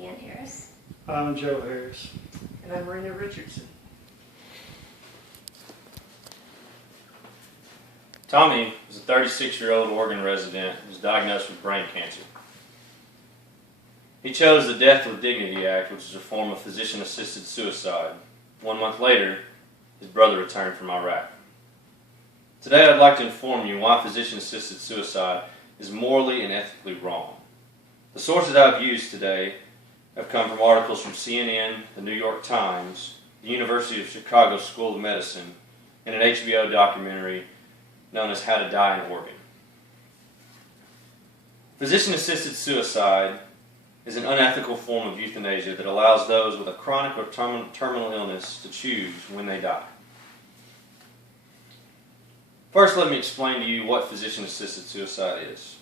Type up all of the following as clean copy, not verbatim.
Ann Harris. I'm Joe Harris. And I'm Marina Richardson. Tommy was a 36-year-old Oregon resident who was diagnosed with brain cancer. He chose the Death with Dignity Act, which is a form of physician-assisted suicide. 1 month later, his brother returned from Iraq. Today I'd like to inform you why physician-assisted suicide is morally and ethically wrong. The sources I've used today have come from articles from CNN, the New York Times, the University of Chicago School of Medicine, and an HBO documentary known as How to Die in Oregon. Physician-assisted suicide is an unethical form of euthanasia that allows those with a chronic or terminal illness to choose when they die. First, let me explain to you what physician-assisted suicide is.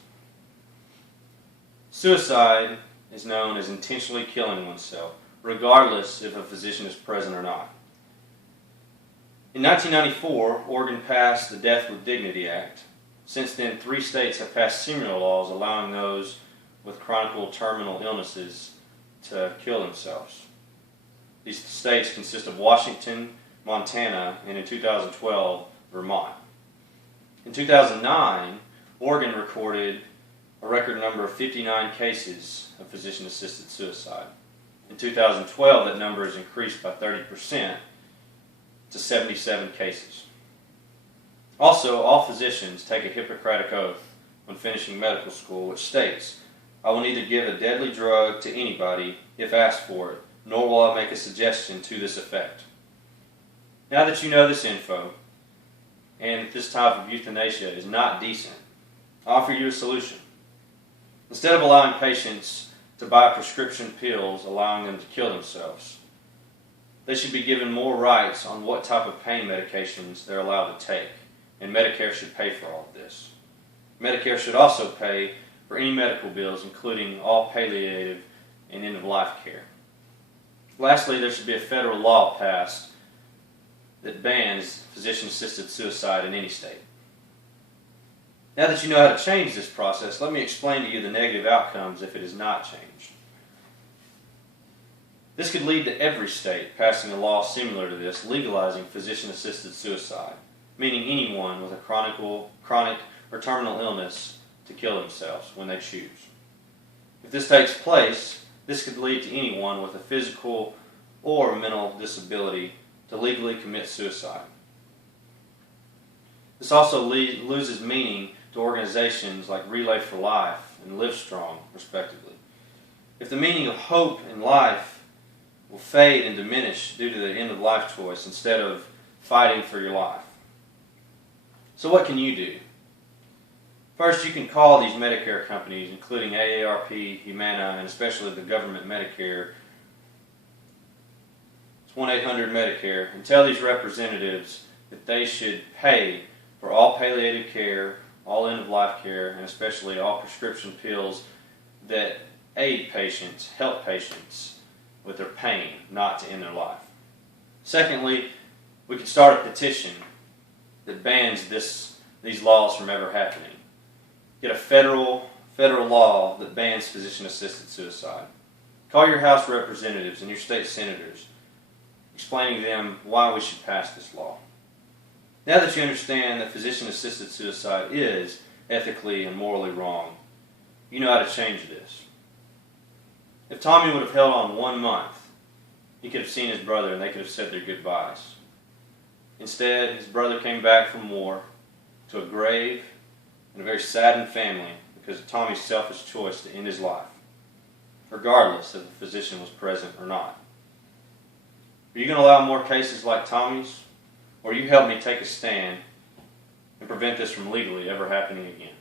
Suicide is known as intentionally killing oneself, regardless if a physician is present or not. In 1994, Oregon passed the Death with Dignity Act. Since then, 3 states have passed similar laws allowing those with chronic or terminal illnesses to kill themselves. These states consist of Washington, Montana, and in 2012, Vermont. In 2009, Oregon recorded a record number of 59 cases of physician-assisted suicide. In 2012, that number has increased by 30% to 77 cases. Also, all physicians take a Hippocratic oath when finishing medical school, which states, "I will neither give a deadly drug to anybody if asked for it, nor will I make a suggestion to this effect." Now that you know this info, and that this type of euthanasia is not decent, I offer you a solution. Instead of allowing patients to buy prescription pills allowing them to kill themselves, they should be given more rights on what type of pain medications they're allowed to take, and Medicare should pay for all of this. Medicare should also pay for any medical bills, including all palliative and end-of-life care. Lastly, there should be a federal law passed that bans physician-assisted suicide in any state. Now that you know how to change this process, let me explain to you the negative outcomes if it is not changed. This could lead to every state passing a law similar to this, legalizing physician-assisted suicide, meaning anyone with a chronic or terminal illness to kill themselves when they choose. If this takes place, this could lead to anyone with a physical or mental disability to legally commit suicide. This also loses meaning to organizations like Relay for Life and Livestrong, respectively. If the meaning of hope in life will fade and diminish due to the end-of-life choice instead of fighting for your life. So what can you do? First, you can call these Medicare companies, including AARP, Humana, and especially the government Medicare. It's 1-800-MEDICARE, and tell these representatives that they should pay for all palliative care, all end-of-life care, and especially all prescription pills that aid patients, help patients with their pain, not to end their life. Secondly, we can start a petition that bans these laws from ever happening. Get a federal law that bans physician-assisted suicide. Call your House representatives and your state senators, explaining to them why we should pass this law. Now that you understand that physician-assisted suicide is ethically and morally wrong, you know how to change this. If Tommy would have held on 1 month, he could have seen his brother and they could have said their goodbyes. Instead, his brother came back from war to a grave and a very saddened family because of Tommy's selfish choice to end his life, regardless if the physician was present or not. Are you going to allow more cases like Tommy's, or you help me take a stand and prevent this from legally ever happening again?